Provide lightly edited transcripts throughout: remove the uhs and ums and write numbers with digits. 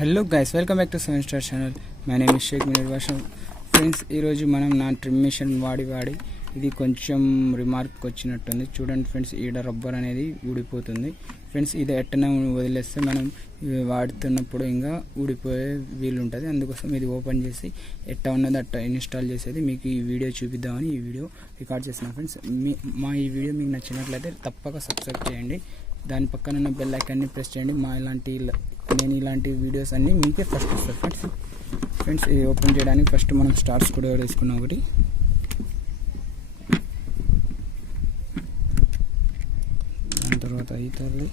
Hello guys, welcome back to 7-Star channel. My name is Sheikh Munir Basham. Friends, ఈ రోజు మనం నా trim machine వాడి ఇది కొంచెం రిమార్క్ వచ్చినట్టుంది. చూడండి ఫ్రెండ్స్, ఈడ రబ్బర్ అనేది ఊడిపోతుంది. ఫ్రెండ్స్, ఇది ఎట్టన వదిలేస్తే మనం వాడుతున్నప్పుడు ఇంకా ఊడిపోయే వీలు ఉంటుంది. అందుకోసం ఇది ఓపెన్ చేసి ఎట్ట ఉన్నది అట్ట ఇన్స్టాల్ చేసేది మీకు ఈ వీడియో చూపిద్దామని ఈ వీడియో రికార్డ్ చేస్తున్నాను. ఫ్రెండ్స్, ఈ వీడియో మీకు నచ్చినట్లయితే తప్పక సబ్స్క్రైబ్ చేయండి. దాని పక్కన ఉన్న బెల్ ఐకాన్ని ప్రెస్ చేయండి. నేను ఇలాంటి వీడియోస్ అన్నీ మీకే ఫస్ట్ వస్తాయి. ఫ్రెండ్స్, ఇది ఓపెన్ చేయడానికి ఫస్ట్ మనం స్టార్ట్స్ కూడా వేసుకున్నాం. ఒకటి దాని తర్వాత ఈతర్లు,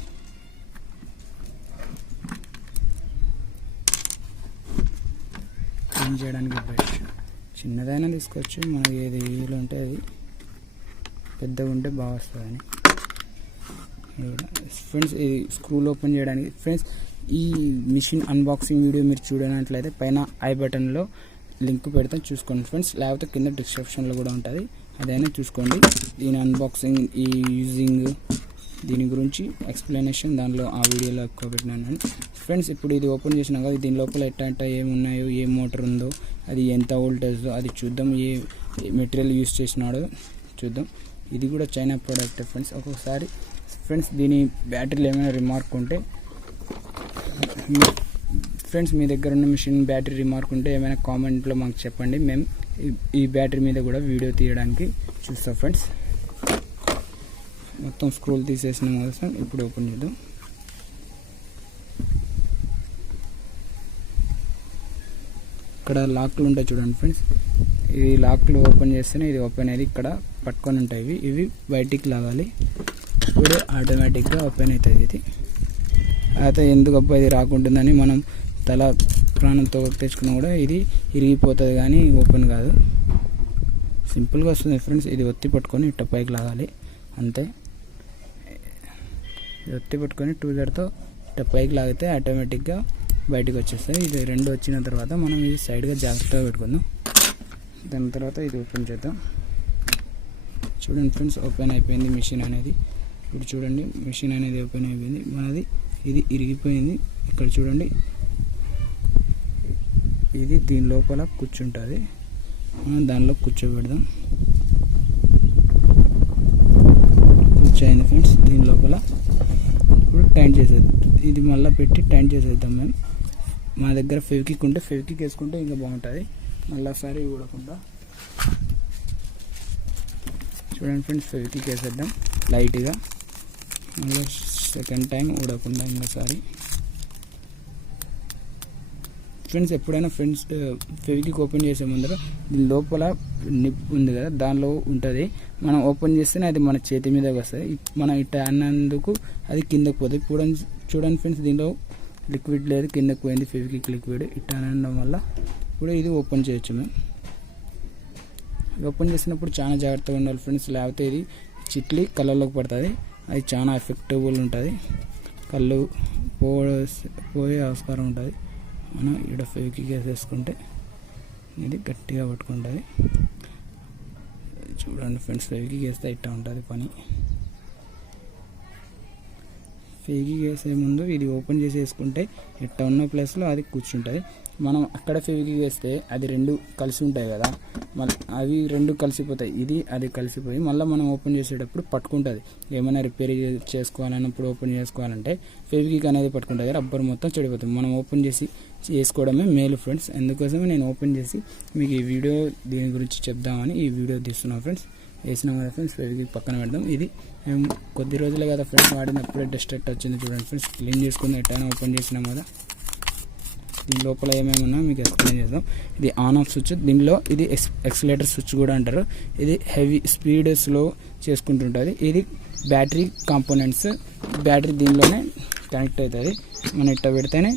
క్లీన్ చేయడానికి బ్రష్ చిన్నదైనా తీసుకోవచ్చు, మనకి ఏది వీలు ఉంటే అది, పెద్దగా ఉంటే బాగా వస్తుందని. ఫ్రెండ్స్, ఇది స్క్రూలు ఓపెన్ చేయడానికి. ఫ్రెండ్స్, ఈ మిషన్ అన్బాక్సింగ్ వీడియో మీరు చూడనట్లయితే పైన ఐ బటన్లో లింక్ పెడతాం, చూసుకోండి ఫ్రెండ్స్. లేకపోతే కింద డిస్క్రిప్షన్లో కూడా ఉంటుంది, అదైనా చూసుకోండి. దీని అన్బాక్సింగ్, ఈ యూజింగ్, దీని గురించి ఎక్స్ప్లెనేషన్ దానిలో ఆ వీడియోలో ఎక్కువ పెట్టినాను. ఫ్రెండ్స్, ఇప్పుడు ఇది ఓపెన్ చేసినా కదా, దీని లోపల ఎట్ట ఏమున్నాయో, ఏ మోటార్ ఉందో, అది ఎంత వోల్టేజ్దో అది చూద్దాం, ఏ మెటీరియల్ యూజ్ చేసినాడో చూద్దాం. ఇది కూడా చైనా ప్రోడక్ట్ ఫ్రెండ్స్. ఒక్కొక్కసారి ఫ్రెండ్స్ దీని బ్యాటరీలో ఏమైనా రిమార్క్ ఉంటే, ఫ్రెండ్స్ మీ దగ్గర ఉన్న మిషన్ బ్యాటరీ రిమార్క్ ఉంటే ఏమైనా కామెంట్లో మాకు చెప్పండి. మేము ఈ బ్యాటరీ మీద కూడా వీడియో తీయడానికి చూస్తాం. ఫ్రెండ్స్, మొత్తం స్క్రూలు తీసేసిన కోసం ఇప్పుడు ఓపెన్ చేద్దాం. ఇక్కడ లాక్లు ఉంటాయి చూడండి ఫ్రెండ్స్. ఇది లాక్లు ఓపెన్ చేస్తేనే ఇది ఓపెన్ అయ్యేది. ఇక్కడ పట్టుకొని ఉంటాయి, ఇవి బయటికి లాగాలి. ఇప్పుడు ఆటోమేటిక్గా ఓపెన్ అవుతుంది. ఇది అయితే ఎందుకు అబ్బా ఇది రాకుంటుందని మనం తల ప్రాణంతో తెచ్చుకున్నా కూడా ఇది ఇరిగిపోతుంది, కానీ ఓపెన్ కాదు, సింపుల్గా వస్తుంది. ఫ్రెండ్స్, ఇది ఒత్తి పట్టుకొని ఇట్ట పైకి లాగాలి అంతే. ఇది ఒత్తి పట్టుకొని టూజర్తో ఇట్ట పైకి లాగితే ఆటోమేటిక్గా బయటకు వచ్చేస్తాయి. ఇది రెండు వచ్చిన తర్వాత మనం ఇది సైడ్గా జాగ్రత్తగా పెట్టుకుందాం. దాని తర్వాత ఇది ఓపెన్ చేద్దాం. చూడండి ఫ్రెండ్స్, ఓపెన్ అయిపోయింది మిషన్ అనేది. ఇప్పుడు చూడండి, మిషన్ అనేది ఓపెన్ అయిపోయింది మనది. ఇది ఇరిగిపోయింది. ఇక్కడ చూడండి, ఇది దీని లోపల కూర్చుంటుంది, మనం దానిలో కూర్చోబెడదాం. కూర్చోయింది ఫ్రెండ్స్ దీని లోపల. ఇప్పుడు టైట్ చేసేద్దాం. ఇది మళ్ళీ పెట్టి టైట్ చేసేద్దాం. మేము మా దగ్గర ఫెవికిక్ ఉంటే ఫెవికిక్ వేసుకుంటే ఇంకా బాగుంటుంది, మళ్ళీసారి ఊడకుండా. చూడండి ఫ్రెండ్స్, ఫెవికిక్ వేసేద్దాం లైట్గా, మళ్ళీ సెకండ్ టైం ఊడకుండా ఇంకోసారి. ఫ్రెండ్స్, ఎప్పుడైనా ఫ్రెండ్స్ ఫెవికిక్ ఓపెన్ చేసే ముందర దీని లోపల నిప్ ఉంది కదా, దానిలో ఉంటుంది. మనం ఓపెన్ చేస్తేనే అది మన చేతి మీదకి వస్తుంది. మనం ఇట్ట అన్నందుకు అది కిందకు పోతుంది. చూడండి ఫ్రెండ్స్, దీనిలో లిక్విడ్ లేదు, కిందకు పోయింది ఫెవికిక్ లిక్విడ్. ఇట్ట అనడం వల్ల ఇప్పుడు ఇది ఓపెన్ చేయొచ్చు. మేము ఓపెన్ చేసినప్పుడు చాలా జాగ్రత్తగా ఉండాలి ఫ్రెండ్స్, లేకపోతే ఇది చిట్లి కళ్ళలోకి పడుతుంది. అది చాలా ఎఫెక్టబుల్ ఉంటుంది, కళ్ళు పోయే ఆస్కారం ఉంటుంది. మనం ఇక్కడ ఫెవికిక్ వేసేసుకుంటే ఇది గట్టిగా పట్టుకుంటుంది. చూడండి ఫ్రెండ్స్, ఫెవికిక్ వేస్తే ఇట్లా ఉంటుంది పని. ఫెవికిక్ వేసే ముందు ఇది ఓపెన్ చేసి వేసుకుంటే ఇట్లా ఉన్న ప్లేస్లో అది కూర్చుంటుంది. మనం అక్కడ ఫెవికిక్ వేస్తే అది రెండు కలిసి ఉంటాయి కదా, మళ్ళీ అవి రెండు కలిసిపోతాయి, ఇది అది కలిసిపోయి మళ్ళీ మనం ఓపెన్ చేసేటప్పుడు పట్టుకుంటుంది. ఏమైనా రిపేర్ చేసుకోవాలన్నప్పుడు ఓపెన్ చేసుకోవాలంటే ఫెవికిక్ అనేది పట్టుకుంటుంది, రబ్బర్ మొత్తం చెడిపోతుంది. మనం ఓపెన్ చేసి వేసుకోవడమే మేలు ఫ్రెండ్స్. అందుకోసమే నేను ఓపెన్ చేసి మీకు ఈ వీడియో దీని గురించి చెప్దామని ఈ వీడియో తీస్తున్నాను. ఫ్రెండ్స్, వేసినాం కదా ఫ్రెండ్స్, ఫెవికిక్ పక్కన పెడదాం. ఇది మేము కొద్ది రోజులే కదా ఫ్రెండ్స్ వాడినప్పుడే డస్ట్ వచ్చింది. చూడండి ఫ్రెండ్స్, క్లీన్ చేసుకుందాం. ఎట్టైనా ఓపెన్ చేసినాం కదా, దీని లోపల ఏమేమన్నా మీకు ఎక్స్ప్లెయిన్ చేద్దాం. ఇది ఆన్ ఆఫ్ స్విచ్, దీనిలో ఇది ఎక్సిలేటర్ స్విచ్ కూడా అంటారు. ఇది హెవీ స్పీడ్ స్లో చేసుకుంటుంటుంది. ఇది బ్యాటరీ కాంపోనెంట్స్, బ్యాటరీ దీనిలోనే కనెక్ట్ అవుతుంది. మనం ఇట్ట పెడితేనే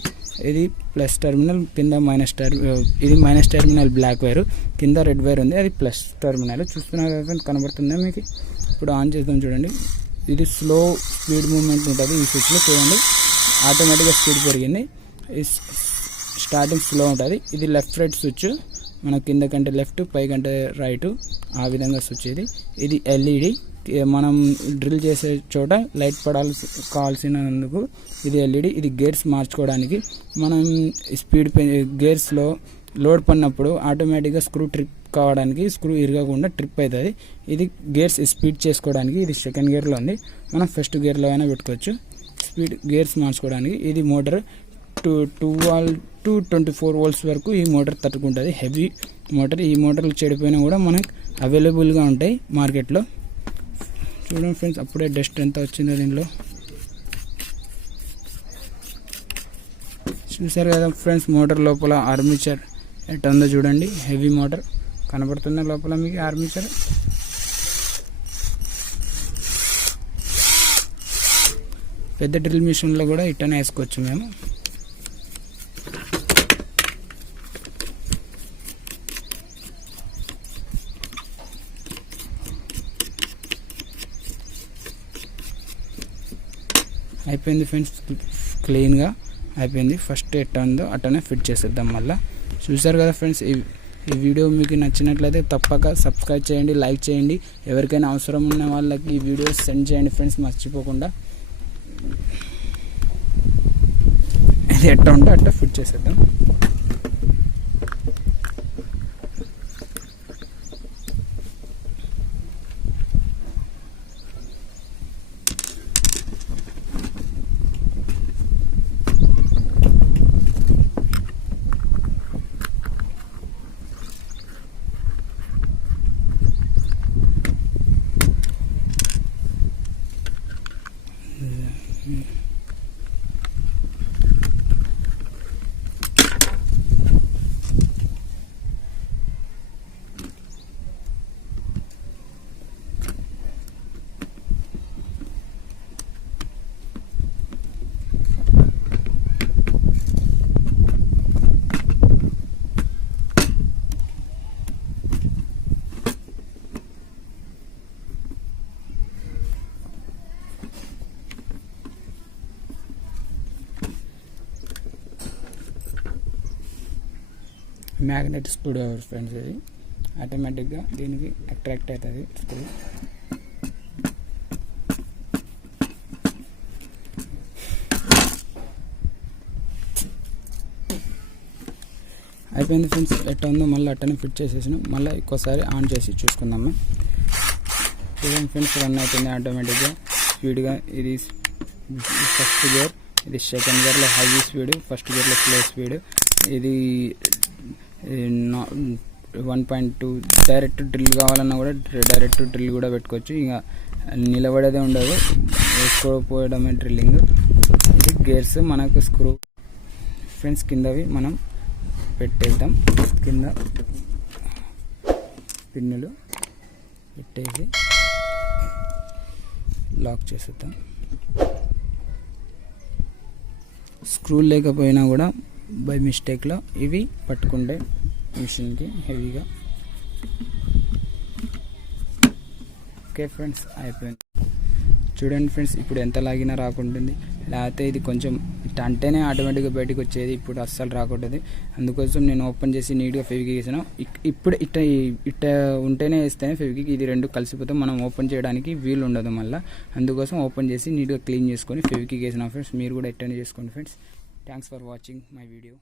ఇది ప్లస్ టెర్మినల్, కింద ఇది మైనస్ టెర్మినల్ బ్లాక్ వైర్, కింద రెడ్ వైర్ ఉంది, అది ప్లస్ టెర్మినల్. చూస్తున్నారు కనబడుతుందా మీకు? ఇప్పుడు ఆన్ చేద్దాం. చూడండి, ఇది స్లో స్పీడ్ మూమెంట్ ఉంటుంది ఈ స్విచ్లో. చూడండి, ఆటోమేటిక్గా స్పీడ్ పెరిగింది. స్టార్టింగ్ స్లో ఉంటుంది. ఇది లెఫ్ట్ రైట్ స్విచ్, మన కింద కంటే లెఫ్ట్, పై కంటే రైట్, ఆ విధంగా స్విచ్. ఇది ఎల్ఈడి మనం డ్రిల్ చేసే చోట లైట్ కావాల్సినందుకు ఇది ఎల్ఈడి. ఇది గేర్స్ మార్చుకోవడానికి. మనం స్పీడ్ గేర్స్లో లోడ్ పడినప్పుడు ఆటోమేటిక్గా స్క్రూ ట్రిప్ కావడానికి స్క్రూ ఇరగకుండా ట్రిప్ అవుతుంది. ఇది గేర్స్ స్పీడ్ చేసుకోవడానికి. ఇది సెకండ్ గేర్లో ఉంది, మనం ఫస్ట్ గేర్లో అయినా పెట్టుకోవచ్చు. స్పీడ్ గేర్స్ మార్చుకోవడానికి. ఇది మోటార్ 12 to 24 volts వరకు ఈ మోటార్ తట్టుకుంటుంది. Heavy motor. ఈ మోటార్లు చెడిపోయినా కూడా మనకు అవైలబుల్గా ఉంటాయి మార్కెట్లో. చూడండి ఫ్రెండ్స్, అప్పుడే డస్ట్ ఎంత వచ్చిందో దీనిలో. చూసారు కదా ఫ్రెండ్స్, మోటార్ లోపల ఆర్మేచర్ ఎట్లా ఉందో చూడండి. హెవీ మోటార్ కనబడుతున్న లోపల మీకు ఆర్మేచర్. పెద్ద డ్రిల్ మిషన్లో కూడా ఇట్టనే వేసుకోవచ్చు మేము. అయిపోయింది ఫ్రెండ్స్, క్లీన్గా అయిపోయింది. ఫస్ట్ ఎట్లా ఉందో అట్టనే ఫిట్ చేసేద్దాం మళ్ళీ. చూసారు కదా ఫ్రెండ్స్, ఈ వీడియో మీకు నచ్చినట్లయితే తప్పక సబ్స్క్రైబ్ చేయండి, లైక్ చేయండి. ఎవరికైనా అవసరం ఉన్న వాళ్ళకి ఈ వీడియో సెండ్ చేయండి ఫ్రెండ్స్, మర్చిపోకుండా. ఇది ఎట్లా ఉంటే అట్లా ఫిట్ చేసేద్దాం. Magnet screwdriver friends. ఇది ఆటోమేటిక్గా దీనికి అట్రాక్ట్ అవుతుంది స్క్రూ. అయిపోయింది ఫ్రెండ్స్, ఎట్లా ఉందో మళ్ళీ అట్టనే ఫిట్ చేసేసినాం. మళ్ళీ ఇంకోసారి ఆన్ చేసి చూసుకుందాము. చూడండి ఫ్రెండ్స్, రన్ అవుతుంది ఆటోమేటిక్గా స్పీడ్గా. ఇది ఫస్ట్ గేర్, ఇది సెకండ్ గేర్లో హై స్పీడ్, ఫస్ట్ గేర్లో స్లో స్పీడ్. ఇది 1.2 డైరెక్ట్ డ్రిల్ కావాలన్నా కూడా డైరెక్ట్ డ్రిల్ కూడా పెట్టుకోవచ్చు. ఇంకా నిలబడేదే ఉండదు, వేసుకోపోవడమే డ్రిల్లింగ్. ఇది గేర్స్. మనకు స్క్రూ ఫ్రెండ్స్ కిందవి మనం పెట్టేద్దాం. కింద పిన్నులు పెట్టేసి లాక్ చేసేద్దాం. స్క్రూ లేకపోయినా కూడా బై మిస్టేక్లో ఇవి పట్టుకుంటే మిషన్కి హెవీగా. ఓకే ఫ్రెండ్స్, అయిపోయింది. చూడండి ఫ్రెండ్స్, ఇప్పుడు ఎంత లాగినా రాకుంటుంది. లేకపోతే ఇది కొంచెం ఇట్లా అంటేనే ఆటోమేటిక్గా బయటకు వచ్చేది, ఇప్పుడు అస్సలు రాకుంటుంది. అందుకోసం నేను ఓపెన్ చేసి నీట్గా ఫెవికిక్ వేసాను. ఇప్పుడు ఇట్ట ఉంటేనే వేస్తేనే ఫెవికిక్ ఇది రెండు కలిసిపోతే మనం ఓపెన్ చేయడానికి వీలు ఉండదు మళ్ళీ. అందుకోసం ఓపెన్ చేసి నీట్గా క్లీన్ చేసుకొని ఫెవికిక్ వేసిన ఫ్రెండ్స్. మీరు కూడా ఇట్టనే చేసుకోండి friends. Thanks for watching my video.